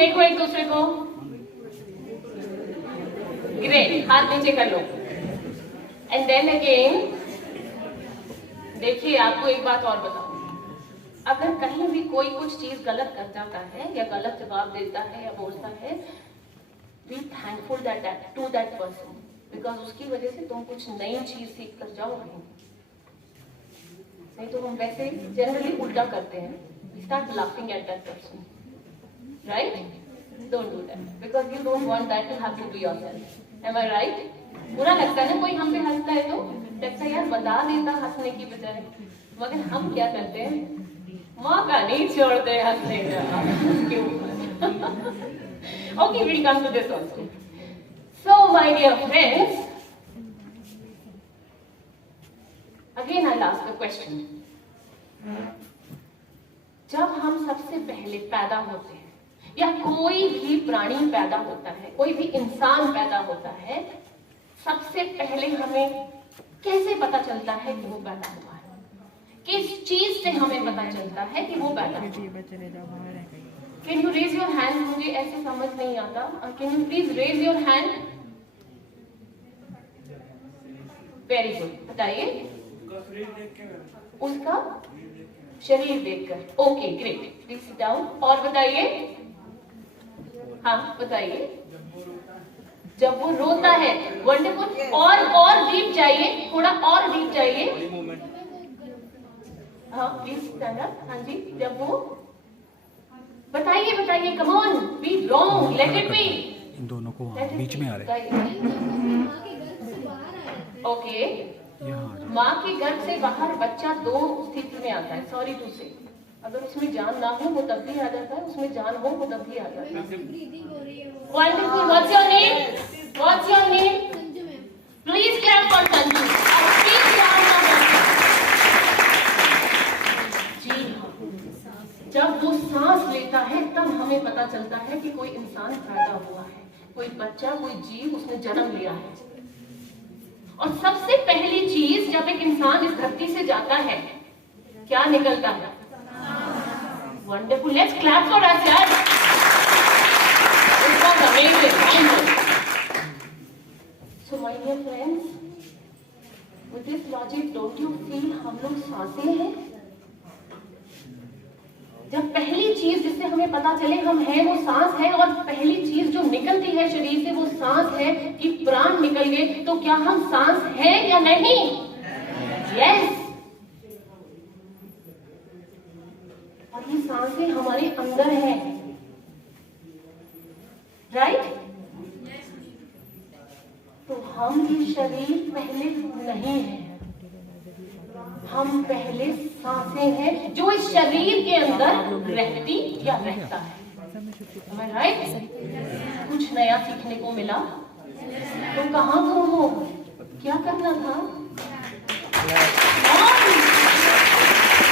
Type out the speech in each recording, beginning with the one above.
देखो एक दूसरे को। ग्रेट, हाथ नीचे कर लो। एंड देन अगेन देखिए, आपको एक बात और बताऊं, अगर कहीं भी कोई कुछ चीज गलत कर जाता है या गलत जवाब देता है या बोलता है, be thankful to that person, because उसकी वजह से तुम कुछ नई चीज सीख कर जाओगे। नहीं तो हम वैसे जनरली उल्टा करते हैं, we start laughing at that person, right? Don't do that, because you don't want that to happen to yourself. Am I right? बुरा लगता है ना कोई हम पे हंसता है, तो लगता है यार बता देता हंसने की बजाय, मगर हम क्या करते हैं, मौका नहीं छोड़ते हंसने का। Okay, we'll come to this also. So, my dear friends, again I'll ask a question. जब हम सबसे पहले पैदा होते हैं या कोई भी प्राणी पैदा होता है, कोई भी इंसान पैदा होता है, सबसे पहले हमें कैसे पता चलता है कि वो पैदा हुआ है? किस चीज से हमें पता चलता है कि वो पैदा हुआ? Can you raise your hand? मुझे ऐसे समझ नहीं आता। Can you please raise your hand? Very good, बताइए। उसका शरीर देखकर। Okay great, please sit down. और बताइए। हाँ बताइए। जब वो रोता है। वंडरफुल। और डीप जाइए, थोड़ा और डीप जाइए। हाँ प्लीज स्टैंड अप। हाँ जी, जब वो बताइए, come on, be wrong, let it be. इन दोनों को बीच में आ रहे। ओके, माँ के गर्भ से बाहर बच्चा दो स्थिति में आता है, सॉरी टू से। अगर उसमें जान ना हो वो तब भी आ जाता है, उसमें जान हो वो तब भी आ जाता है। Wonderful. What's your name? What's your name? Please clap for Sanju. जब वो सांस लेता है तब हमें पता चलता है कि कोई इंसान पैदा हुआ है, कोई बच्चा, कोई जीव उसने जन्म लिया है। और सबसे पहली चीज जब एक इंसान इस धरती से जाता है, क्या निकलता है? Wonderful, let's clap for us यार। It was amazing. So my dear friends, with this logic don't you feel हम लोग सांसें हैं? जब पहली चीज जिससे हमें पता चले हम हैं वो सांस है, और पहली चीज जो निकलती है शरीर से वो सांस है कि प्राण निकल गए, तो क्या हम सांस हैं या नहीं? यस। और ये सांसें हमारे अंदर हैं, राइट? तो हम ये शरीर पहले नहीं है, हम पहले सांसें हैं जो इस शरीर के अंदर रहती या रहता है। राइट? कुछ नया सीखने को मिला। तो कहाँ गुम हो? क्या करना था?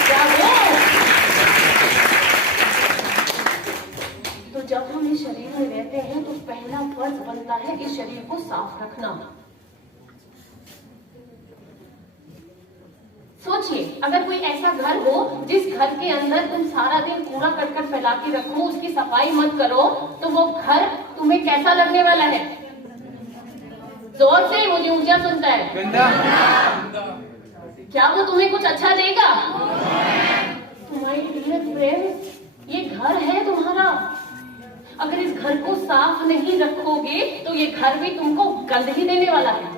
क्या वो? तो जब हम इस शरीर में रहते हैं तो पहला फर्ज बनता है इस शरीर को साफ रखना। सोचिए, अगर कोई ऐसा घर हो जिस घर के अंदर तुम सारा दिन कूड़ा करकट फैला के रखो, उसकी सफाई मत करो, तो वो घर तुम्हें कैसा लगने वाला है? जोर से, मुझे ऊंचा सुनता है। क्या वो तुम्हें कुछ अच्छा देगा? तुम्हारे डियर फ्रेंड्स, ये घर है तुम्हारा। अगर इस घर को साफ नहीं रखोगे तो ये घर भी तुमको गंद ही देने वाला है।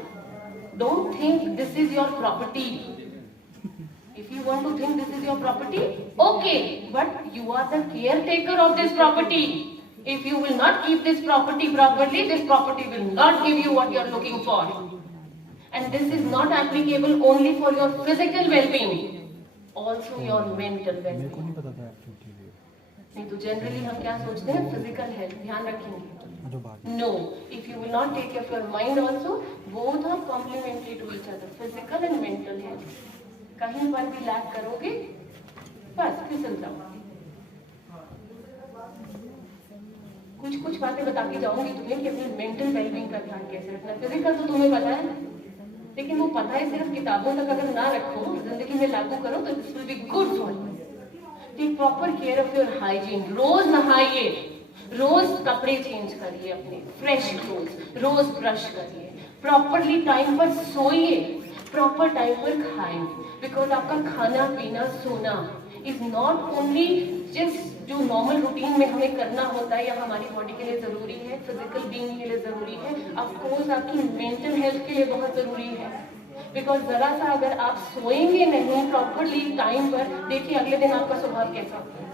Don't think this is your property. If you want to think this is your property, okay, but you are the caretaker of this property. If you will not keep this property properly, this property will not give you what you are looking for. And this is not applicable only for your physical well-being, also your mental well-being. नहीं तो generally हम क्या सोचते हैं? Physical health ध्यान रखेंगे। No, if you will not take care of your mind also, both are complementary to each other, physical and mental health. कहीं पर भी लैग करोगे बस फिसल जाओगे। कुछ बातें बता के जाऊंगी तुम्हें कि अपनी मेंटल वेलबींग का ध्यान कैसे रखना। फिजिकल तो तुम्हें पता है, लेकिन वो पता है सिर्फ किताबों तक अगर ना रखो, जिंदगी में लागू करो तो this will be good for you. Take proper care of your hygiene. रोज नहाइए, रोज कपड़े चेंज करिए अपने, फ्रेश क्लोथ्स, रोज ब्रश करिए, प्रॉपरली टाइम पर सोइए, प्रॉपर टाइम पर खाएं, बिकॉज आपका खाना पीना सोना इज नॉट ओनली जस्ट जो नॉर्मल रूटीन में हमें करना होता है या हमारी बॉडी के लिए जरूरी है, फिजिकल बीइंग के लिए जरूरी है, ऑफ कोर्स आपकी मेंटल हेल्थ के लिए बहुत जरूरी है। बिकॉज जरा सा अगर आप सोएंगे नहीं प्रॉपरली टाइम पर, देखिए अगले दिन आपका स्वभाव कैसा होता है।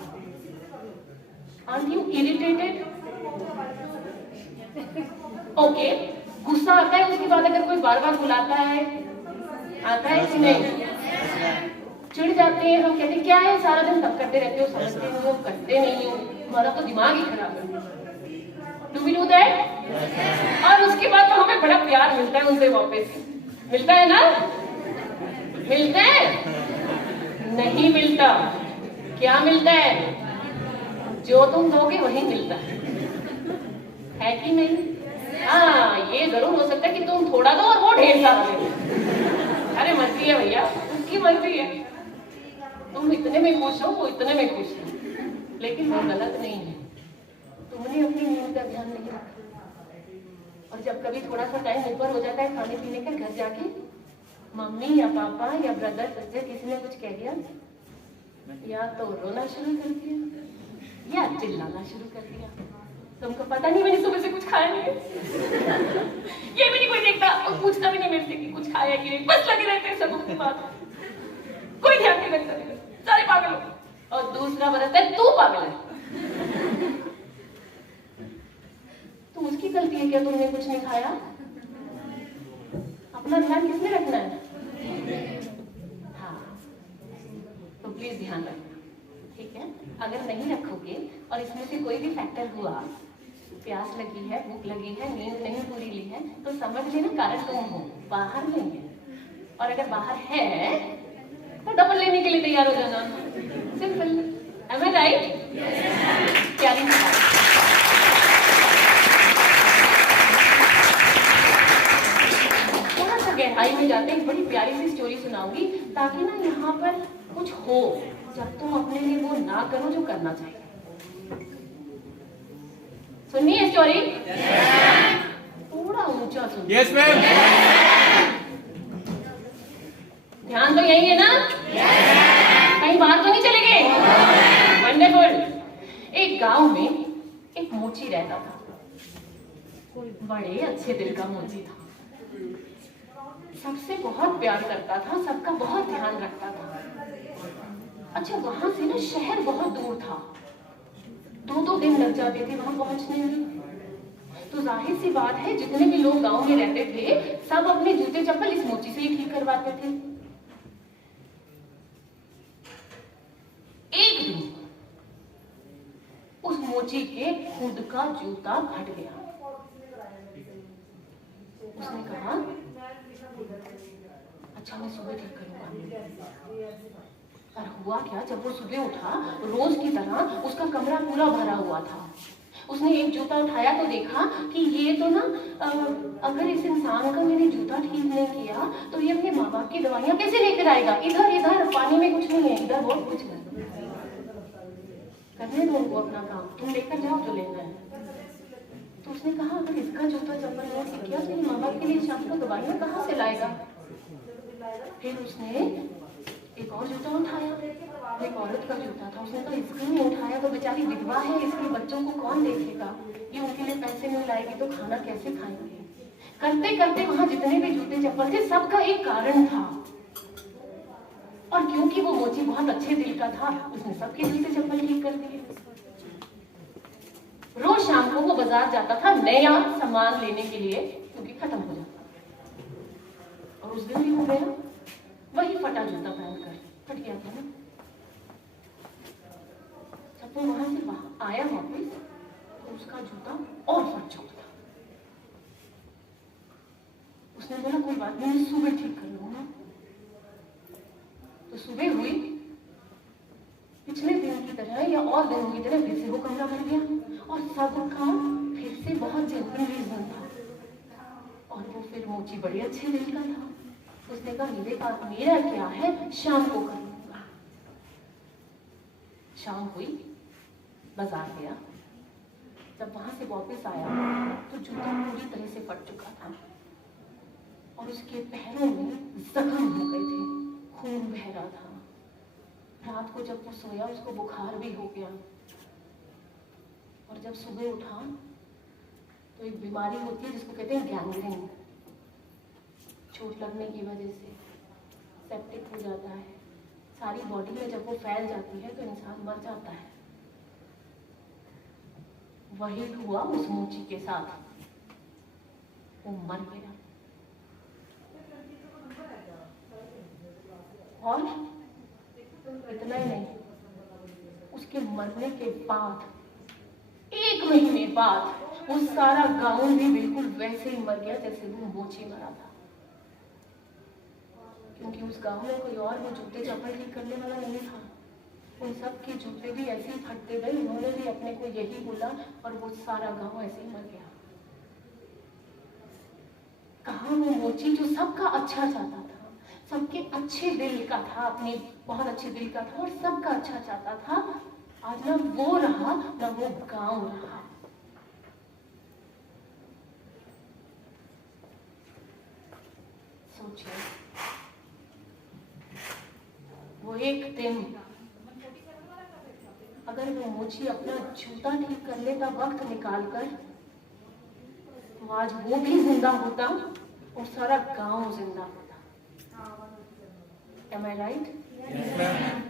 Are you irritated? ओके, गुस्सा आता है, उसके बाद अगर कोई बार बार बुलाता है, आता है कि नहीं? चिढ़ जाते हैं, हम कहते हैं क्या है सारा दिन तब करते रहते हो, समझते हो, करते नहीं हो, हमारा तो दिमाग ही खराब है। Do we do that? और उसके बाद तो हमें बड़ा प्यार मिलता है उनसे वापस, मिलता है ना? मिलता है? नहीं मिलता। क्या मिलता है? जो तुम दोगे वही मिलता है कि नहीं? हाँ, ये जरूर हो सकता है कि तुम थोड़ा दो और वो ढेर सारा दे। अरे मर्जी है भैया, उसकी मर्जी है, तुम इतने में खुश हो, वो इतने में खुश है, लेकिन वो गलत नहीं है। तुमने अपनी नींद का ध्यान नहीं रखा, और जब कभी थोड़ा सा टाइम ऊपर हो जाता है खाने पीने का, घर जाके मम्मी या पापा या ब्रदर सिस्टर किसी ने कुछ कह दिया, या तो रोना शुरू कर दिया या चिल्लाना शुरू कर दिया। तुमको पता नहीं मैंने सुबह से कुछ खाया नहीं है, ये भी नहीं कोई देखता और पूछता भी नहीं मेरे से कि कुछ खाया कि नहीं, बस लगे रहते हैं सब अपनी बात, कोई ध्यान नहीं रखता, सारे पागल हो। और दूसरा बरसता है तू पागल है, तो उसकी गलती है क्या तुमने कुछ नहीं खाया? अपना ध्यान किसने रखना है? हाँ, तो प्लीज ध्यान रखना, ठीक है? अगर नहीं रखोगे और इसमें से कोई भी फैक्टर हुआ, प्यास लगी है, भूख लगी है, नींद नहीं पूरी ली है, तो समझ लेना कारण तुम हो, बाहर नहीं है। और अगर बाहर है तो डबल लेने के लिए तैयार हो जाना, सिंपल। M I right? प्यारी बात। थोड़ा सा गहराई में जाते हैं, बड़ी प्यारी सी स्टोरी सुनाऊंगी ताकि ना यहाँ पर कुछ हो जब तुम अपने लिए वो ना करो जो करना चाहिए। सुनिए स्टोरी, थोड़ा ऊंचा सुनिए। Yes ma'am. ध्यान तो यही है ना? कहीं बाहर तो नहीं चले गए? वंडरफुल। एक गांव में एक मोची रहता था, बड़े अच्छे दिल का मोची था, सबसे बहुत प्यार करता था, सबका बहुत ध्यान रखता था। अच्छा, वहां से ना शहर बहुत दूर था, 2-2 दिन लग जाते थे वहां पहुंचने में। तो जाहिर सी बात है जितने भी लोग गांव में रहते थे सब अपने जूते चप्पल इस मोची से ही ठीक करवाते थे। एक दिन उस मोची के खुद का जूता फट गया। उसने कहा अच्छा मैं सुबह ठीक करूंगा। और हुआ क्या, जब वो सुबह उठा रोज की तरह उसका कमरा पूरा भरा हुआ था। उसने एक जूता उठाया तो देखा कि ये तो ना अगर इस इंसान का मैंने जूता ठीक नहीं किया तो ये अपने माँ बाप की दवाइयाँ कैसे लेकर आएगा। इधर इधर पानी में कुछ नहीं है, इधर बहुत कुछ है, करने दो उनको अपना काम, तुम लेकर जाओ जो लेना है। तो उसने कहा अगर इसका जूता चप्पल नहीं ठीक किया तो ये माँ बाप के लिए शाम को दवाइयाँ कहाँ से लाएगा। फिर उसने एक और जूता उठाया, एक औरत का जूता था। उसने कहा इसको नहीं उठाया तो बेचारी विधवा है, इसके बच्चों को कौन देखेगा, ये उनके लिए पैसे नहीं लाएगी तो खाना कैसे खाएंगे। करते करते वहां जितने भी जूते चप्पल थे सबका एक कारण था, और क्योंकि वो मोची बहुत अच्छे दिल का था उसने सबके जूते चप्पल ठीक कर दिए। रोज शाम को वो बाजार जाता था नया सामान लेने के लिए, क्योंकि खत्म हो जाता। और उस दिन भी हो गया, वही फटा जूता पहनकर, फट गया था ना। जब वो वहां से आया वापस तो उसका जूता और फट चुका था। उसने बोला कोई बात नहीं, मैं सुबह ठीक कर लूंगा। तो सुबह हुई, पिछले दिन की तरह या और दिन की तरह फिर से वो कमरा भर गया और सबका फिर से बहुत जेन्युइन रीजन था। और वो फिर मोची बड़े अच्छे दिल का था। उसने कहा मेरा क्या है, शाम को कर लूंगा। शाम हुई, बाजार गया, जब वहां से वापस आया तो जूता पूरी तरह से फट चुका था और उसके पैरों में जख्म हो गए थे, खून बह रहा था। रात को जब वो सोया उसको बुखार भी हो गया और जब सुबह उठा तो एक बीमारी होती है जिसको कहते हैं गैंग्रीन। चोट लगने की वजह से सेप्टिक हो जाता है सारी बॉडी में, जब वो फैल जाती है तो इंसान मर जाता है। वही हुआ उस मोची के साथ, वो मर गया। और इतना ही नहीं, उसके मरने के बाद 1 महीने बाद वो सारा गांव भी बिल्कुल वैसे ही मर गया जैसे वो मोची मरा था, क्योंकि उस गांव में कोई और वो जूते चप्पल ठीक करने वाला नहीं था। उन सब के जूते भी ऐसे ही फटते गए, उन्होंने भी अपने को यही बोला और वो सारा गांव ऐसे ही मर गया। कहा वो मोची जो सबका अच्छा चाहता था, सबके अच्छे दिल का था, अपने बहुत अच्छे दिल का था और सबका अच्छा चाहता था, आज ना वो रहा ना वो गांव रहा। सोचिए, वो एक दिन अगर वो मोची अपना जूता ठीक कर लेता वक्त निकालकर, तो आज वो भी जिंदा होता और सारा गांव जिंदा होता। Am I right? Yes, ma'am.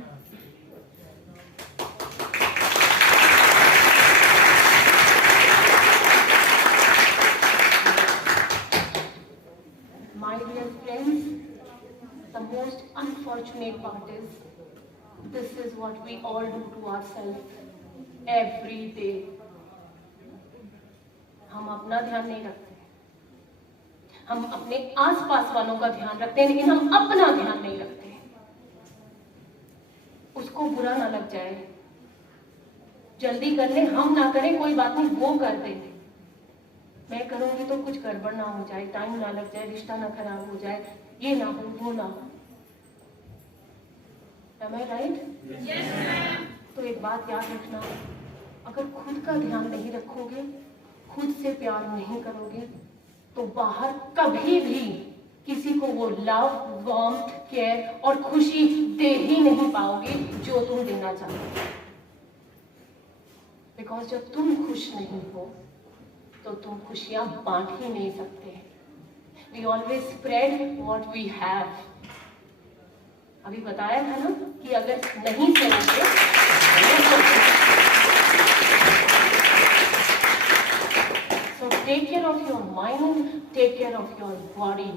My dear friends, the most unfortunate part is this is what we all do to ourselves every day. हम अपना ध्यान नहीं रखते, हम अपने आसपास वालों का ध्यान रखते हैं, लेकिन हम अपना ध्यान नहीं रखते। उसको बुरा ना लग जाए, जल्दी कर ले, हम ना करें कोई बात नहीं, वो कर दे। मैं करूंगी तो कुछ गड़बड़ ना हो जाए, टाइम ना लग जाए, रिश्ता ना खराब हो जाए, ये ना हो वो ना हो। Am I right? Yes, ma'am. तो एक बात याद रखना, अगर खुद का ध्यान नहीं रखोगे, खुद से प्यार नहीं करोगे, तो बाहर कभी भी किसी को वो लव, वार्मथ, केयर और खुशी दे ही नहीं पाओगे जो तुम देना चाहते हो। बिकॉज जब तुम खुश नहीं हो तो तुम खुशियां बांट ही नहीं सकते। We always spread what we have. अभी बताया था ना कि अगर नहीं चलोगे so take care of your mind, take care of your body.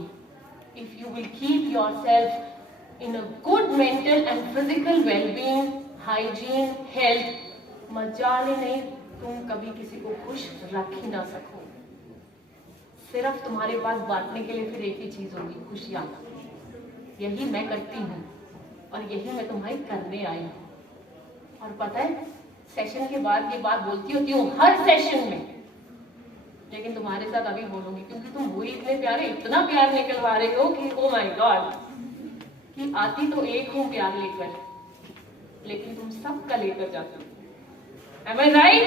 If you will keep yourself in a good mental and physical well-being, hygiene, health, मजाले नहीं, तुम कभी किसी को खुश रख ही ना सको। सिर्फ तुम्हारे पास बांटने के लिए फिर एक ही चीज होगी, खुशियां। यही मैं करती हूँ और यही मैं तुम्हारी करने आई हूँ। और पता है, सेशन के बाद ये बात बोलती होती हूँ हर सेशन में, लेकिन तुम्हारे साथ अभी बोलूंगी क्योंकि तुम वो इतने प्यारे, इतना प्यार निकलवा रहे हो कि ओ माय गॉड, कि आती तो एक हूँ प्यार लेकर, लेकिन तुम सबका लेकर जाती हो। Am I right?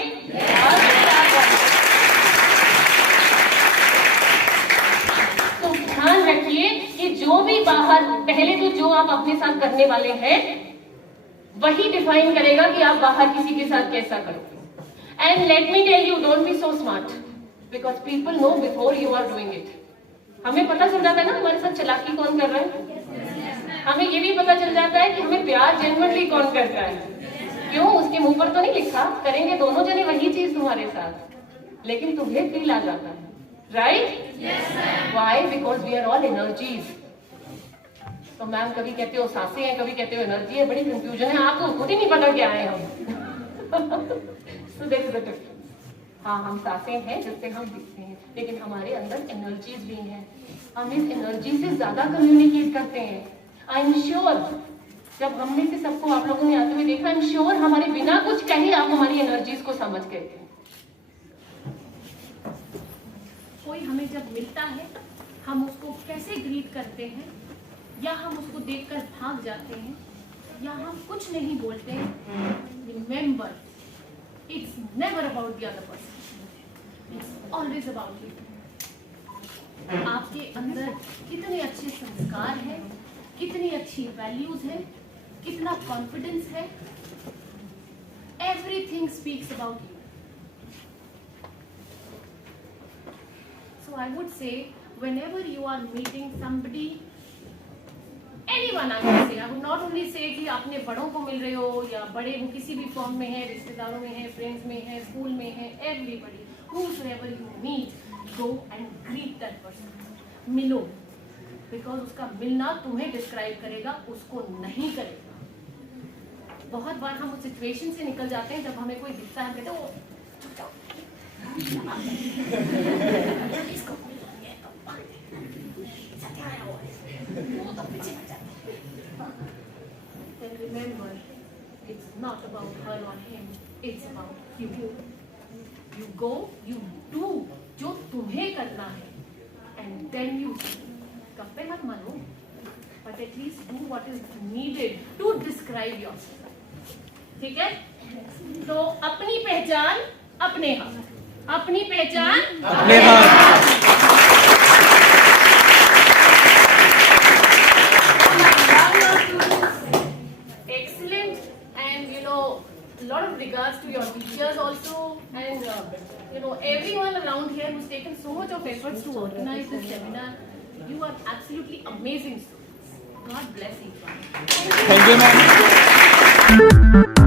तो ध्यान रखिए कि जो भी बाहर, पहले तो जो आप अपने साथ करने वाले हैं वही डिफाइन करेगा कि आप बाहर किसी के साथ कैसा करोगे। And let me tell you, don't be so smart, because people know before you are doing it. हमें पता चल जाता है ना हमारे साथ चालाकी कौन कर रहा है। हमें ये भी पता चल जाता है कि हमें प्यार जेन्युइनली कौन करता है। क्यों? उसके मुंह पर तो नहीं लिखा, करेंगे दोनों जने वही चीज तुम्हारे साथ, लेकिन तुम्हें फील आ जाता है, right? Why? Because we are all energies. तो मैम कभी कहते हो सांसें हैं, कभी कहते हो एनर्जी है, बड़ी कंफ्यूजन है, आपको खुद ही नहीं पता क्या है हम। So there is the difference. हाँ, हम सांसें हैं जिससे हम दिखते हैं, लेकिन हमारे अंदर एनर्जीज भी हैं। हम इस एनर्जी से ज्यादा कम्युनिकेट करते हैं। आई एम श्योर जब हमने से सबको आप लोगों ने आते हुए देखा, आई एम श्योर हमारे बिना कुछ कहे आप हमारी एनर्जीज को समझ गए थे। कोई हमें जब मिलता है हम उसको कैसे ग्रीट करते हैं, या हम उसको देखकर भाग जाते हैं, या हम कुछ नहीं बोलते हैं। Remember, It's never about the other person. It's always about you. आपके अंदर कितने अच्छे संस्कार हैं, कितनी अच्छी वैल्यूज हैं, कितना कॉन्फिडेंस है. Everything speaks about you. So I would say, whenever you are meeting somebody, anyone I would say, I would not only say कि आपने बड़ों को मिल रहे हो या बड़े वो किसी भी फॉर्म में है, रिश्तेदारों में है, फ्रेंड्स में है, स्कूल में है, everybody, whosoever you meet, go and greet that person. मिलो, because उसका मिलना तुम्हें डिस्क्राइब करेगा, उसको नहीं करेगा. बहुत बार हम उस सिचुएशन से निकल जाते हैं जब हमें कोई दिखता है, कहते हैं, "ओ, चुप जाओ." इसको ये तो सत्या आया हुआ है, वो तो पीछे हट जाता है. Then remember, it's not about her or him, it's about you. You go, you do जो तुम्हें करना है, and then you गप्पे मत मारो, but at least do what is needed to describe yourself. ठीक है? तो अपनी पहचान अपने हाथ, अपनी पहचान अपने हाथ. Excellent, and lot of regards to your teachers also, and everyone around here who's taken so much of efforts to organize this seminar. You are absolutely amazing students. God bless each one. Thank you, ma'am.